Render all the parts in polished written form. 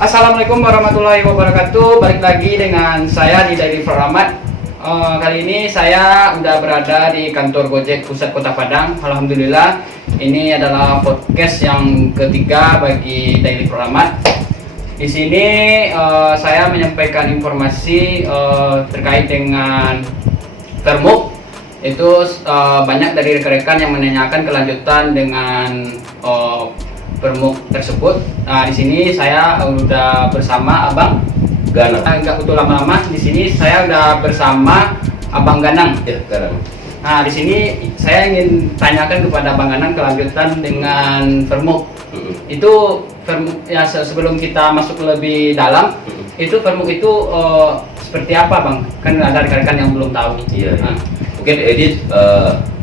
Assalamualaikum warahmatullahi wabarakatuh. Balik lagi dengan saya di Daily for Rahmat. Kali ini saya udah berada di kantor Gojek Pusat Kota Padang. Alhamdulillah, ini adalah podcast yang ketiga bagi Daily for Rahmat. Di sini saya menyampaikan informasi terkait dengan Permuk. Itu banyak dari rekan-rekan yang menanyakan kelanjutan dengan Permuk tersebut. Nah, di sini saya udah bersama Abang Ganang. Enggak butuh lama-lama. Di sini saya udah bersama Abang Ganang. Ya, Ganang. Nah, di sini saya ingin tanyakan kepada Abang Ganang kelanjutan dengan Permuk. Itu Permuk ya, sebelum kita masuk lebih dalam, itu Permuk itu seperti apa, Bang? Kan ada rekan-rekan yang belum tahu. Iya. Nah. Mungkin Edit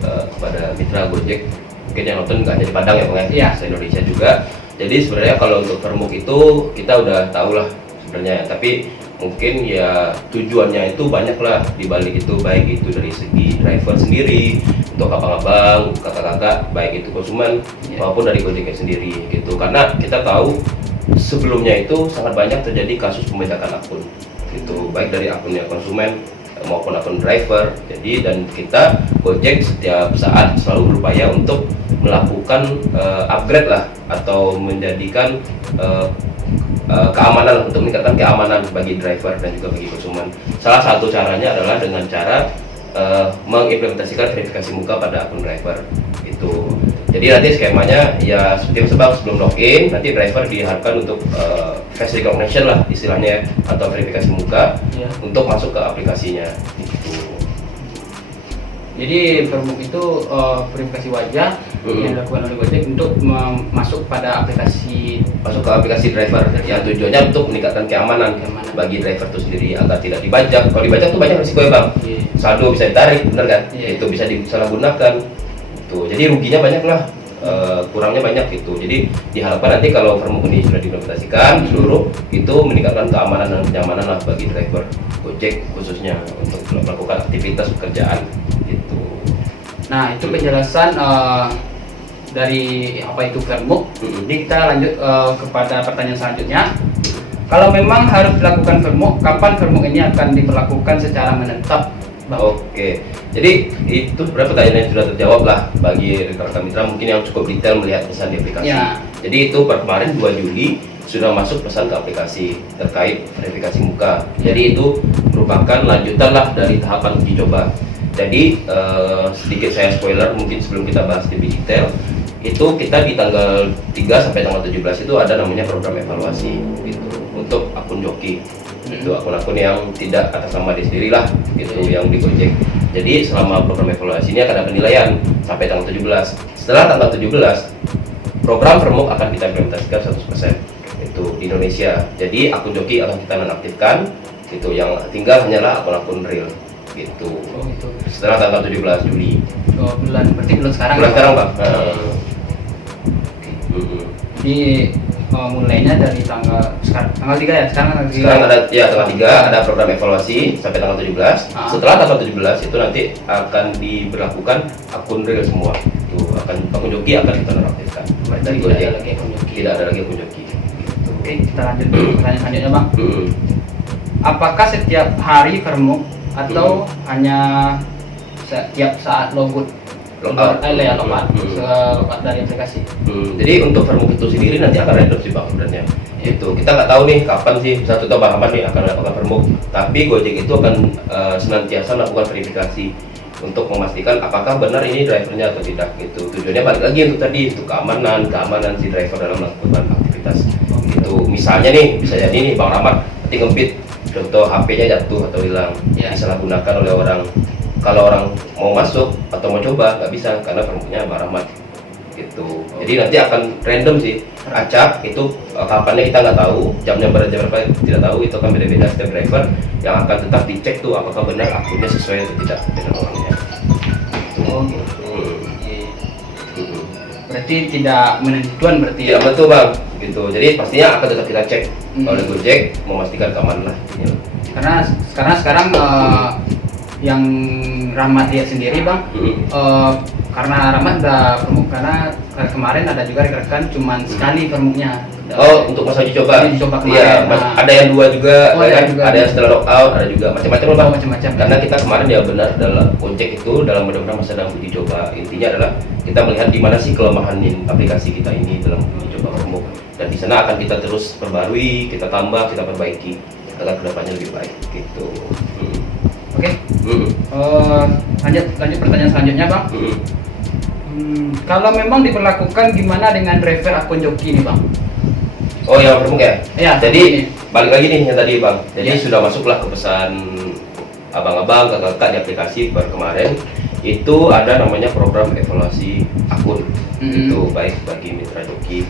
kepada mitra Gojek, mungkin yang nonton nggak hanya di Padang ya Bang ya, Iya. se-Indonesia juga. Jadi sebenarnya kalau untuk Permuk itu kita udah tahu lah sebenarnya, tapi mungkin ya tujuannya itu banyak lah di balik itu, baik itu dari segi driver sendiri, untuk abang-abang, kakak-kakak, baik itu konsumen maupun dari Gojeknya sendiri gitu. Karena kita tahu sebelumnya itu sangat banyak terjadi kasus pembedakan akun gitu, baik dari akunnya konsumen maupun akun driver. Jadi dan kita Gojek setiap saat selalu berupaya untuk melakukan upgrade lah, atau menjadikan keamanan, untuk meningkatkan keamanan bagi driver dan juga bagi konsumen. Salah satu caranya adalah dengan cara mengimplementasikan verifikasi muka pada akun driver itu. Jadi nanti skemanya ya seperti sebelum login, nanti driver diharapkan untuk face recognition lah istilahnya, atau verifikasi muka untuk masuk ke aplikasinya gitu. Jadi Permuk itu verifikasi wajah yang dilakukan oleh Gojek untuk masuk pada aplikasi driver, yang tujuannya untuk meningkatkan keamanan bagi driver itu sendiri agar tidak dibajak. Kalau dibajak tuh banyak risiko ya Bang. Saldo bisa ditarik, bener kan? Itu bisa disalahgunakan. Tuh, jadi ruginya banyak lah, kurangnya banyak gitu. Jadi diharapkan nanti kalau Permuk ini sudah diimplementasikan seluruh, itu meningkatkan keamanan dan kenyamanan lah bagi driver Gojek khususnya untuk melakukan aktivitas pekerjaan gitu. Nah, itu penjelasan dari apa itu Permuk. Jadi kita lanjut kepada pertanyaan selanjutnya. Kalau memang harus dilakukan Permuk, kapan Permuk ini akan diberlakukan secara menetap, Bang? Oke, jadi itu beberapa pertanyaan yang sudah terjawab lah bagi rekan-rekan mitra mungkin yang cukup detail melihat pesan di aplikasi. Ya. Jadi itu per kemarin 2 Juli sudah masuk pesan ke aplikasi terkait verifikasi muka. Jadi itu merupakan lanjutan lah dari tahapan uji coba. Jadi sedikit saya spoiler mungkin sebelum kita bahas lebih detail, itu kita di tanggal 3 sampai tanggal 17 itu ada namanya program evaluasi gitu untuk akun joki. Itu akun-akun yang tidak atas nama diri sendiri lah gitu, yang di Gojek. Jadi selama program evaluasi ini akan ada penilaian sampai tanggal 17. Setelah tanggal 17, program Permuk akan kita implementasikan 100% itu di Indonesia. Jadi akun joki akan kita nonaktifkan gitu, yang tinggal hanyalah akun-akun real gitu. Gitu. Setelah tanggal 17 Juli. Berarti bulan sekarang. Bulan sekarang Bang. Di mulainya dari tanggal 3 ya, sekarang ada tanggal 3 ada program evaluasi sampai tanggal 17. Setelah tanggal 17 itu nanti akan diberlakukan akun real semua. Itu akun joki akan kita nonaktifkan. Dari Gojek lagi akun joki. Tidak ada lagi akun joki. Oke, kita lanjut ke pertanyaan selanjutnya, Bang. Apakah setiap hari Permuk atau hanya setiap saat logout dari aplikasi? Jadi untuk Permuk itu sendiri nanti akan random sih Bang sebenarnya. Itu kita nggak tahu nih kapan sih satu tahun Bang Ahmad nih akan melakukan Permuk. Tapi Gojek itu akan senantiasa melakukan verifikasi untuk memastikan apakah benar ini drivernya atau tidak gitu. Tujuannya balik lagi untuk tadi, untuk keamanan si driver dalam melakukan aktivitas. Gitu. Misalnya nih, bisa jadi nih Bang Ahmad nanti ngempit, contoh HP-nya jatuh atau hilang, disalahgunakan oleh orang. Kalau orang mau masuk atau mau coba nggak bisa karena Permuknya Bang Rahmat gitu. Jadi nanti akan random sih, acak itu kapannya kita nggak tahu, jamnya berapa tidak tahu, itu akan beda-beda setiap driver, yang akan tetap dicek tuh apakah benar akunnya sesuai atau tidak dengan orangnya. Berarti tidak menentukan berarti ya? Betul Bang gitu. Jadi pastinya akan tetap kita cek oleh Gojek memastikan keamanan lah. Karena sekarang yang Rahmat lihat sendiri bang, karena Rahmat udah permuk, karena kemarin ada juga rekan-rekan cuman sekali permuknya. Oh, untuk masa uji coba. Uji coba Iya, kemarin. Nah. ada yang 2 juga, Oh, kan? juga. Ada yang setelah lockout, ada juga macam-macam lah, Bang. Oh, macam-macam. Karena kita kemarin ya benar dalam Gojek itu dalam benar-benar masa dalam uji coba. Intinya adalah kita melihat di mana sih kelemahan aplikasi kita ini dalam uji coba permuk. Dan di sana akan kita terus perbarui, kita tambah, kita perbaiki agar kedepannya lebih baik gitu. Oke. Lanjut pertanyaan selanjutnya bang. Kalau memang diberlakukan gimana dengan driver akun joki nih bang? Oh yang permuk ya? Iya. Jadi balik lagi nih yang tadi bang. Jadi Ya. sudah masuklah ke pesan abang-abang, kakak-kakak di aplikasi per kemarin. Itu ada namanya program evaluasi akun. Itu baik bagi mitra joki.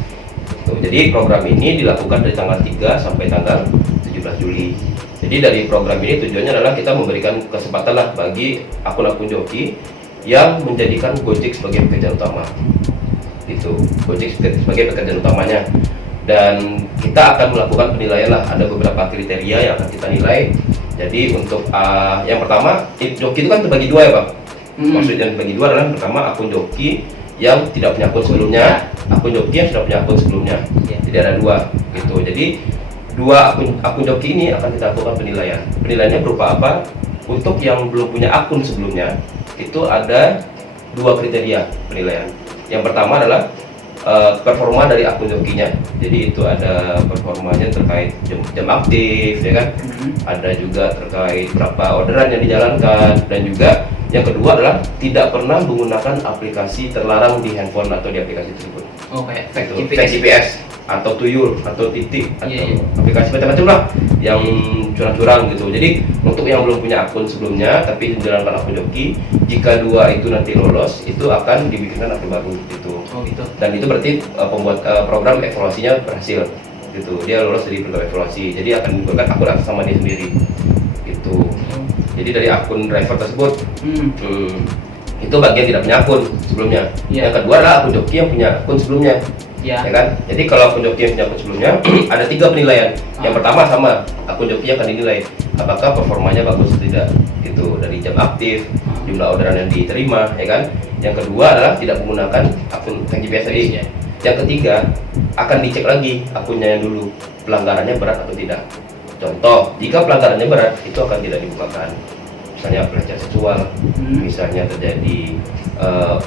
Jadi program ini dilakukan dari tanggal 3 sampai tanggal 17 Juli. Jadi dari program ini tujuannya adalah kita memberikan kesempatan lah bagi akun-akun joki yang menjadikan Gojek sebagai pekerjaan utama. Itu Gojek sebagai pekerjaan utamanya. Dan kita akan melakukan penilaian lah, ada beberapa kriteria yang akan kita nilai. Jadi untuk yang pertama, joki itu kan terbagi 2 ya bang. Maksudnya terbagi 2 adalah yang pertama akun joki yang tidak punya akun sebelumnya, akun joki yang sudah punya akun sebelumnya. Jadi ada 2 gitu. Jadi 2 akun joki ini akan kita lakukan penilaian. Penilaiannya berupa apa? Untuk yang belum punya akun sebelumnya, itu ada 2 kriteria penilaian. Yang pertama adalah performa dari akun jokinya. Jadi itu ada performanya terkait jam aktif ya kan. Ada juga terkait berapa orderan yang dijalankan, dan juga yang kedua adalah tidak pernah menggunakan aplikasi terlarang di handphone atau di aplikasi tersebut. Oh kayak Fake GPS atau tuyul atau titik atau aplikasi macam-macam lah yang curang-curang gitu. Jadi untuk yang belum punya akun sebelumnya tapi menjalankan akun joki, jika 2 itu nanti lolos, itu akan dibikinkan akun baru gitu. Oh gitu. Dan itu berarti pembuat program evaluasinya berhasil gitu. Dia lolos dari program evaluasi. Jadi akan diberikan akun atas nama dia sendiri gitu. Jadi dari akun driver tersebut itu bagian tidak punya akun sebelumnya. Yang kedua adalah akun joki yang punya akun sebelumnya. Ya kan? Jadi kalau akun joki yang punya akun sebelumnya ada 3 penilaian. Yang pertama sama, akun joki akan dinilai apakah performanya bagus atau tidak. Gitu, dari jam aktif, jumlah orderan yang diterima, ya kan? Yang kedua adalah tidak menggunakan akun GPS tadi. Yang ketiga akan dicek lagi akunnya yang dulu, pelanggarannya berat atau tidak. Contoh, jika pelanggarannya berat, itu akan tidak dibukakan. Misalnya pelecehan seksual, misalnya terjadi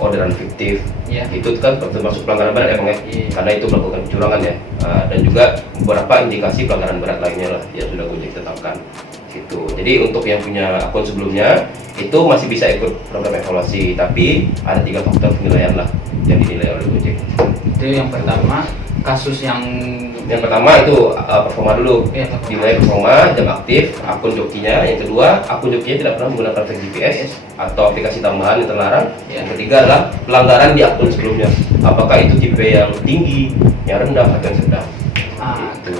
orderan fiktif, itu kan termasuk pelanggaran berat ya bang ya, karena itu melakukan kecurangan ya, dan juga beberapa indikasi pelanggaran berat lainnya lah yang sudah Gojek tetapkan gitu. Jadi untuk yang punya akun sebelumnya itu masih bisa ikut program evaluasi, tapi ada 3 faktor penilaian lah yang dinilai oleh Gojek. Itu yang pertama, kasus yang pertama itu performa dulu, dinilai performa, jam aktif, akun jokinya. Yang kedua, akun jokinya tidak pernah menggunakan fake GPS atau aplikasi tambahan yang terlarang. Yang ketiga adalah pelanggaran di akun sebelumnya, apakah itu tipe yang tinggi, yang rendah, atau yang sedang. Gitu.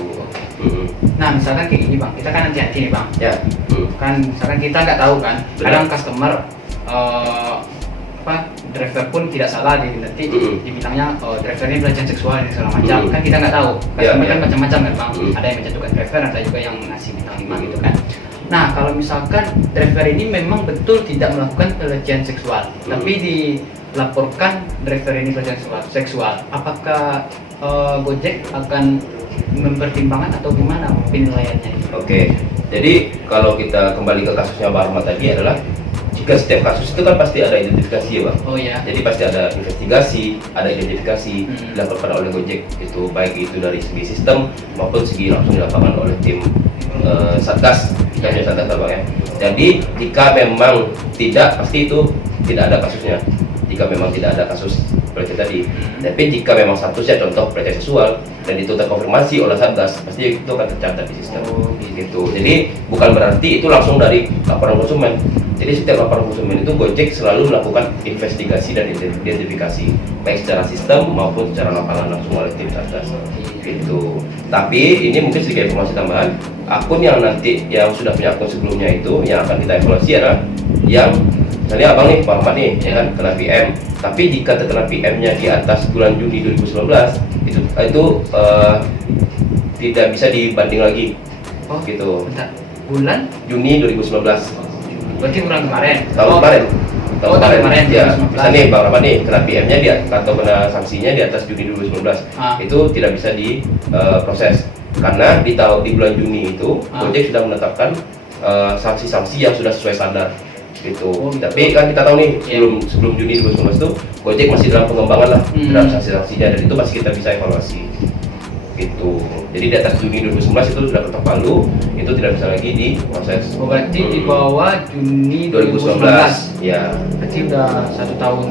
Nah misalkan kayak gini bang, kita kan hati-hati nih bang. Kan misalkan kita nggak tahu kan, kadang customer driver pun tidak salah, nanti dibilangnya driver ini pelecehan seksual dan segala macam. Kan kita nggak tahu, customer kan macam-macam kan bang. Ada yang menjatuhkan driver, ada juga yang ngasih bintang 5 gitu kan. Nah kalau misalkan driver ini memang betul tidak melakukan pelecehan seksual, tapi dilaporkan driver ini pelecehan seksual, apakah Gojek akan mempertimbangkan atau gimana penilaiannya? Oke, jadi kalau kita kembali ke kasusnya Bang Ahmad tadi adalah, jika setiap kasus itu kan pasti ada identifikasi ya bang. Oh iya. Jadi pasti ada investigasi, ada identifikasi dilakukan oleh Gojek, itu baik itu dari segi sistem maupun segi langsung dilakukan oleh tim satgas, kita punya satgas bang ya. Jadi jika memang tidak, pasti itu tidak ada kasusnya. Jika memang tidak ada kasus pelecehan tadi, tapi jika memang statusnya contoh pelecehan seksual dan itu terkonfirmasi oleh satgas, pasti itu akan tercatat di sistem. Gitu. Jadi bukan berarti itu langsung dari laporan konsumen. Jadi setiap laporan konsumen itu Gojek selalu melakukan investigasi dan identifikasi, baik secara sistem maupun secara lapangan langsung oleh tim satgas. Gitu. Tapi ini mungkin sedikit informasi tambahan, akun yang nanti yang sudah punya akun sebelumnya itu yang akan kita evaluasi adalah yang misalnya abang nih, Pak Ahmad nih, ya kan, kena PM. Tapi jika terkena PM-nya di atas bulan Juni 2019, itu tidak bisa dibanding lagi. Oh, gitu. bentar. Bulan Juni 2019. Berarti bulan kemarin. Tahun kemarin. Oh, tahun kemarin, Ya, 2019. bisa nih Bang Rahmat nih kena PM-nya dia atau kena sanksinya di atas Juni 2019. Itu tidak bisa diproses karena di bulan Juni itu Gojek sudah menetapkan sanksi-sanksi yang sudah sesuai standar gitu. Tapi kan kita tahu nih sebelum Juni 2019 itu Gojek masih dalam pengembangan lah terhadap sanksi-sanksinya, dan itu masih kita bisa evaluasi gitu. Jadi di atas Juni 2019 itu sudah ketok palu, itu tidak bisa lagi diproses. Oh, berarti di bawah Juni 2019 ya. Berarti udah 1 tahun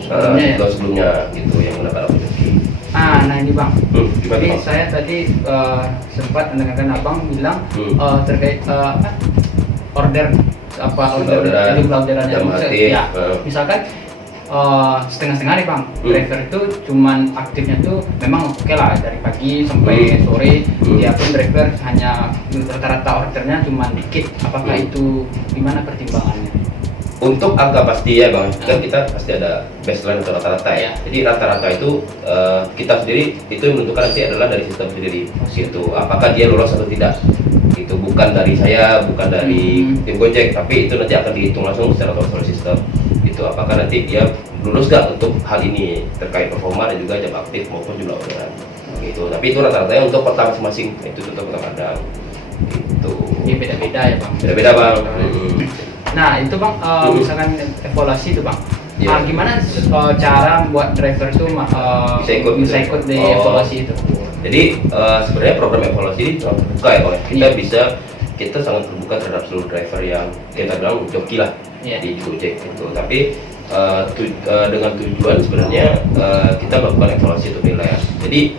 sebelumnya ya? Tahun sebelumnya gitu yang mendapat rezeki. Nah ini Bang, Gimana, jadi Bang? saya tadi sempat mendengarkan Abang bilang terkait order Orderan, orderannya jam itu, aktif, ya. Misalkan setengah-setengah nih Bang, driver itu cuman aktifnya tuh memang oke lah dari pagi sampai sore, dia pun driver hanya rata-rata ordernya cuman dikit. Apakah itu gimana pertimbangannya? Untuk angka pasti ya Bang, kan kita pasti ada baseline atau rata-rata ya. Jadi rata-rata itu kita sendiri itu yang menentukan nanti adalah dari sistem sendiri gitu. Apakah dia lolos atau tidak? Itu bukan dari saya, bukan dari tim Gojek, tapi itu nanti akan dihitung langsung secara otomatis oleh sistem. Itu apakah nanti dia lulus gak untuk hal ini terkait performa dan juga jam aktif maupun jumlah orderan. Gitu. Tapi itu rata-ratanya untuk kota masing-masing. Itu contoh Kota Padang. Gitu. Ini beda-beda ya Bang. Beda-beda Bang. Nah itu Bang, misalkan evaluasi itu Bang, gimana cara buat driver itu bisa ikut di evaluasi itu? Jadi sebenarnya program evaluasi ini sangat terbuka ya Bang. Kita sangat terbuka terhadap seluruh driver yang kita bilang joki lah di Gojek gitu. Tapi dengan tujuan sebenarnya kita melakukan evaluasi untuk penilaian. Jadi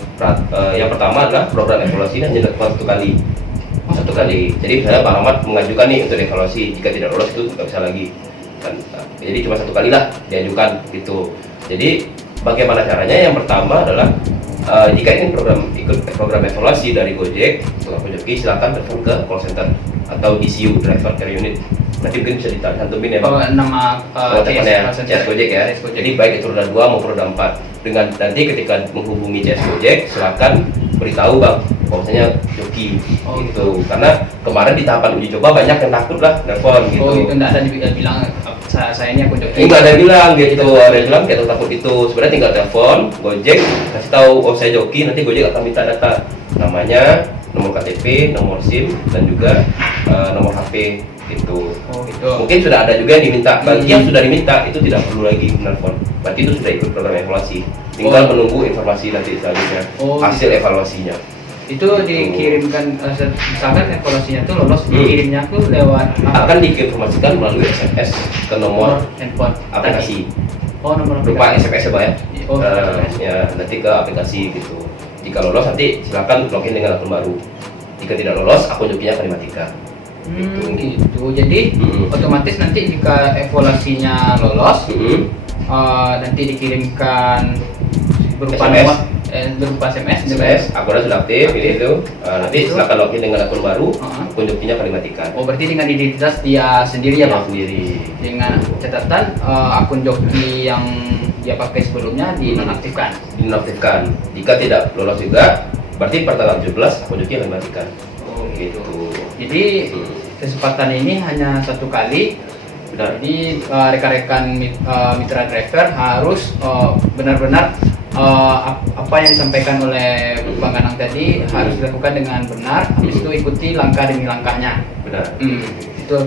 yang pertama adalah program evaluasi ini hanya dilakukan satu kali. Jadi misalnya Bang Rahmat mengajukan nih untuk evaluasi, jika tidak lolos itu nggak bisa lagi kan. Jadi cuma 1 kali lah diajukan gitu. Jadi bagaimana caranya? Yang pertama adalah jika ingin ikut program evaluasi dari Gojek untuk akun joki, silakan telepon ke call center atau DCU, Driver Care Unit. Nanti mungkin bisa ditantumin ya Bang. Nama teleponnya CS Gojek ya. Jadi baik itu roda 2 maupun roda 4. Dengan nanti ketika menghubungi CS Gojek, silakan beritahu Bang bahwasanya joki gitu. Karena kemarin di tahapan uji coba banyak yang takut lah nelfon gitu. Oh itu enggak ada bilang saya ini akun joki. Enggak ada yang bilang gitu, ada yang bilang kita takut itu. Sebenarnya tinggal telepon Gojek, kasih tahu saya joki, nanti Gojek akan minta data namanya, nomor KTP, nomor SIM, dan juga nomor HP gitu. Oh gitu. Mungkin sudah ada juga yang diminta. Bagi yang sudah diminta itu tidak perlu lagi menelpon. Berarti itu sudah ikut program evaluasi. Tinggal menunggu informasi nanti selanjutnya, hasil evaluasinya. Itu dikirimkan misalkan evaluasinya itu lolos, dikirimnya tuh lewat akan diinformasikan melalui SMS ke nomor handphone aplikasi. Nomor berupa SMS ya Pak ya. SMS. Ya nanti ke aplikasi gitu. Jika lolos nanti silakan login dengan akun baru. Jika tidak lolos, akun jokinya akan dimatikan. Gitu. Jadi otomatis nanti jika evaluasinya lolos, nanti dikirimkan berupa SMS. nomor berupa SMS, akunnya sudah aktif ini itu. Nanti silakan login dengan akun baru, akun jokinya akan dimatikan. Oh berarti dengan identitas dia sendiri ya Pak? Sendiri. Dengan catatan akun joki yang dia pakai sebelumnya dinonaktifkan. Dinonaktifkan. Jika tidak lolos juga, berarti per tanggal 17 akun joki akan dimatikan. Oh gitu. Jadi kesempatan ini hanya 1 kali. Benar. Jadi rekan-rekan mitra driver harus benar-benar apa yang disampaikan oleh Bang Ganang tadi harus dilakukan dengan benar. Habis itu ikuti langkah demi langkahnya. Benar. Itu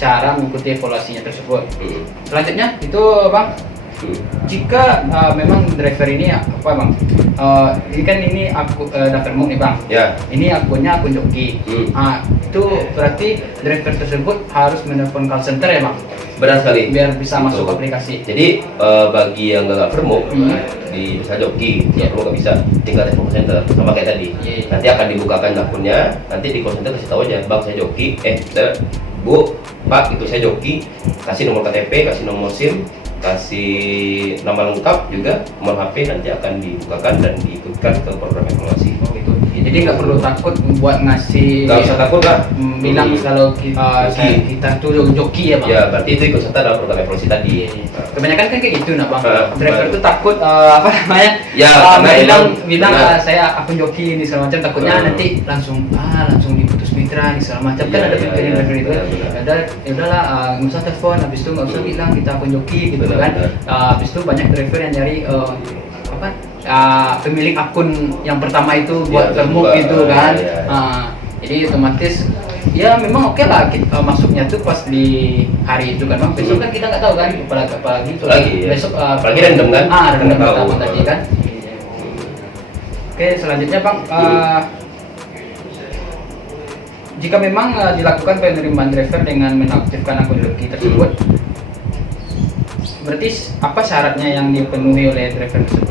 cara mengikuti evaluasinya tersebut. Selanjutnya itu Bang, jika memang driver ini apa Bang? Ini kan ini aku daftar nih Bang. Ya. Ini akunnya akun joki. Itu berarti driver tersebut harus menelpon call center ya Bang? Benar sekali. Biar bisa masuk aplikasi. Jadi bagi yang nggak vermuk di misalnya joki, vermuk nggak bisa, tinggal telepon call center sama kayak tadi. Nanti akan dibukakan akunnya, nanti di call center kasih tahu aja, Bang saya joki, Bu, Pak itu saya joki, kasih nomor KTP, kasih nomor SIM, kasih nama lengkap juga, nomor HP, nanti akan dibukakan dan diikutkan ke program evaluasi. Oh gitu. Jadi nggak perlu takut buat ngasih. Nggak usah takut kan? Bilang kalau kita tuh joki ya Bang. Ya berarti itu ikut serta dalam program evaluasi tadi. Kebanyakan kan kayak gitu nah Bang. Driver tuh takut apa namanya? Ya bilang saya akun joki ini segala macam, takutnya nanti langsung diputus nih. mitra nih segala macam kan ada pikiran driver itu kan. Ya udahlah nggak usah telepon, habis itu nggak usah bilang kita akun joki gitu kan. Habis itu banyak driver yang nyari pemilik akun yang pertama itu buat Vermuk gitu kan. Jadi otomatis ya memang oke lah kita masuknya tuh pas di hari itu kan bang. Besok kan kita nggak tahu kan, apalagi besok apalagi random kan, random pertama tadi kan. Oke, selanjutnya bang, jika memang dilakukan penerimaan driver dengan menaktifkan akun joki tersebut, berarti apa syaratnya yang dipenuhi oleh driver tersebut?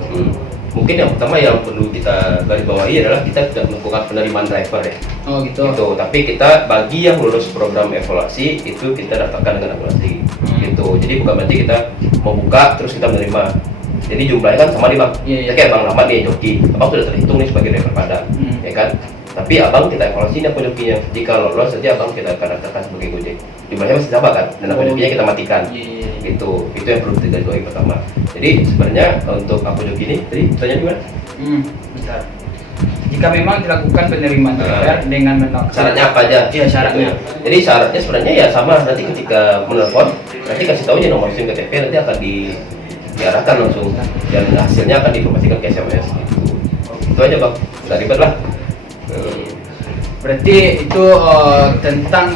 Mungkin yang pertama yang perlu kita garis bawahi adalah kita tidak melakukan penerimaan driver ya. Oh gitu. Tapi kita bagi yang lulus program evaluasi itu kita daftarkan dengan akuntansi. Gitu. Jadi bukan berarti kita mau buka terus kita menerima. Jadi jumlahnya kan sama nih bang. Iya. Kayak Bang Rahmat nih joki, abang sudah terhitung nih sebagai driver Padang, ya kan? Tapi abang kita evaluasi nih akun jokinya. Jika lolos nanti abang kita akan daftarkan sebagai Gojek. Jumlahnya masih sama kan? Dan akun jokinya kita matikan. Gitu. Itu yang perlu kita garis pertama. Jadi sebenarnya untuk akun joki ini, tadi tanya gimana? Bentar. Jika memang dilakukan penerimaan driver dengan menolak, syaratnya apa aja? Iya syaratnya. Jadi syaratnya sebenarnya ya sama, nanti ketika menelpon nanti kasih tahu aja nomor SIM KTP, nanti akan diarahkan langsung dan hasilnya akan diinformasikan ke SMS gitu. Itu aja bang, nggak ribet lah. Berarti itu tentang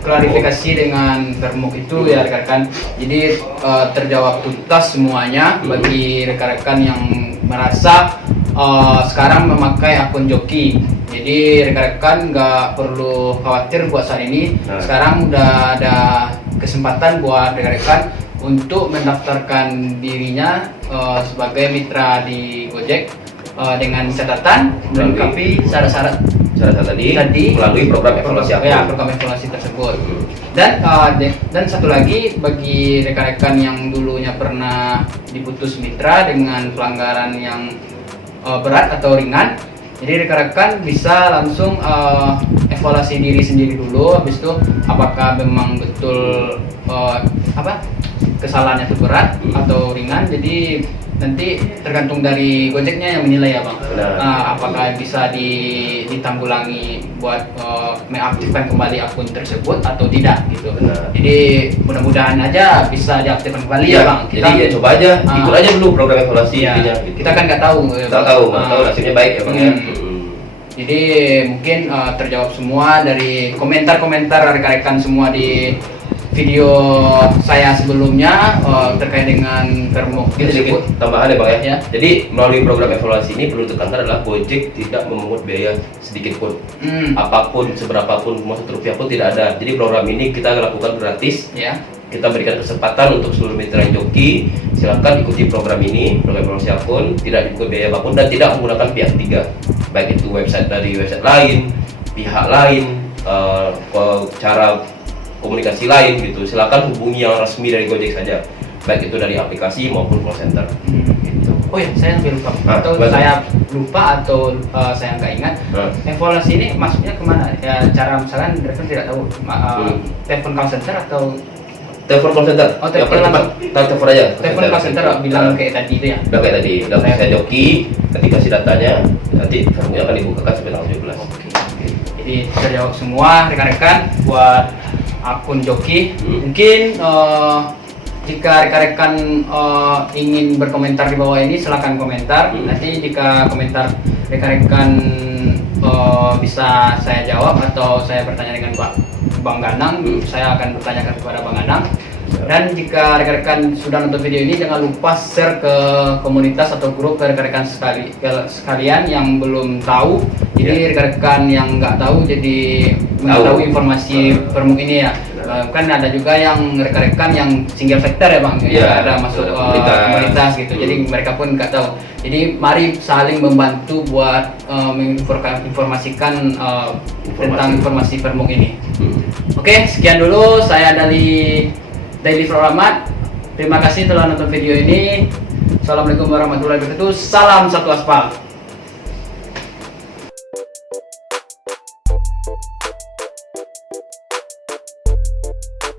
klarifikasi dengan Vermuk itu ya rekan-rekan. Jadi terjawab tuntas semuanya bagi rekan-rekan yang merasa sekarang memakai akun joki. Jadi rekan-rekan nggak perlu khawatir buat saat ini. Sekarang udah ada kesempatan buat rekan-rekan untuk mendaftarkan dirinya sebagai mitra di Gojek dengan catatan melengkapi syarat-syarat tadi melalui program evaluasi akun. Ya, program evaluasi tersebut. Dan satu lagi bagi rekan-rekan yang dulunya pernah diputus mitra dengan pelanggaran yang berat atau ringan, jadi rekan-rekan bisa langsung evaluasi diri sendiri dulu. Habis itu apakah memang betul kesalahannya itu berat atau ringan. Jadi nanti tergantung dari Gojeknya yang menilai ya bang. Apakah bisa ditanggulangi buat mengaktifkan kembali akun tersebut atau tidak gitu. Jadi mudah-mudahan aja bisa diaktifkan kembali ya bang. Jadi ya coba aja, ikut aja dulu program evaluasi. Gitu. Kita kan nggak tahu. Tahu hasilnya baik ya bang ya. Jadi mungkin terjawab semua dari komentar-komentar rekan-rekan semua di video saya sebelumnya terkait dengan Vermuk sedikit tambahan ya bang ya. Ya. Jadi melalui program evaluasi ini perlu tekankan adalah Gojek tidak memungut biaya sedikit pun. Apapun, seberapapun, mau Rp1 pun tidak ada. Jadi program ini kita lakukan gratis. Ya. Kita berikan kesempatan untuk seluruh mitra joki, silakan ikuti program ini, program evaluasi akun, tidak dipungut biaya apapun dan tidak menggunakan pihak ketiga, baik itu website lain, pihak lain, cara komunikasi lain gitu. Silakan hubungi yang resmi dari Gojek saja, baik itu dari aplikasi maupun call center. Gitu. Oh ya, saya hampir lupa. Saya lupa atau saya nggak ingat. Evaluasi ini masuknya kemana? Ya, cara misalkan driver tidak tahu telepon call center atau telepon call center. Oh, telepon aja. Telepon call center bilang kayak tadi itu ya. Udah kayak tadi, udah saya joki, ketika si datanya nanti Vermuknya akan dibukakan sampai tanggal 17. Jadi terjawab semua rekan-rekan buat akun joki. Mungkin jika rekan-rekan ingin berkomentar di bawah ini silahkan komentar. Nanti jika komentar rekan-rekan bisa saya jawab atau saya bertanya dengan Bang Ganang, saya akan bertanyakan kepada Bang Ganang. Dan jika rekan-rekan sudah nonton video ini, jangan lupa share ke komunitas atau grup ke rekan-rekan sekalian yang belum tahu. Jadi rekan-rekan yang nggak tahu jadi mengetahui informasi Vermuk ini ya. Kan ada juga yang rekan-rekan yang single factor ya bang, ada masuk komunitas gitu. Jadi mereka pun nggak tahu. Jadi mari saling membantu buat menginformasikan tentang informasi Vermuk ini. Oke, sekian dulu saya dari Daily Rahmat. Terima kasih telah nonton video ini. Assalamualaikum warahmatullahi wabarakatuh. Salam satu aspal.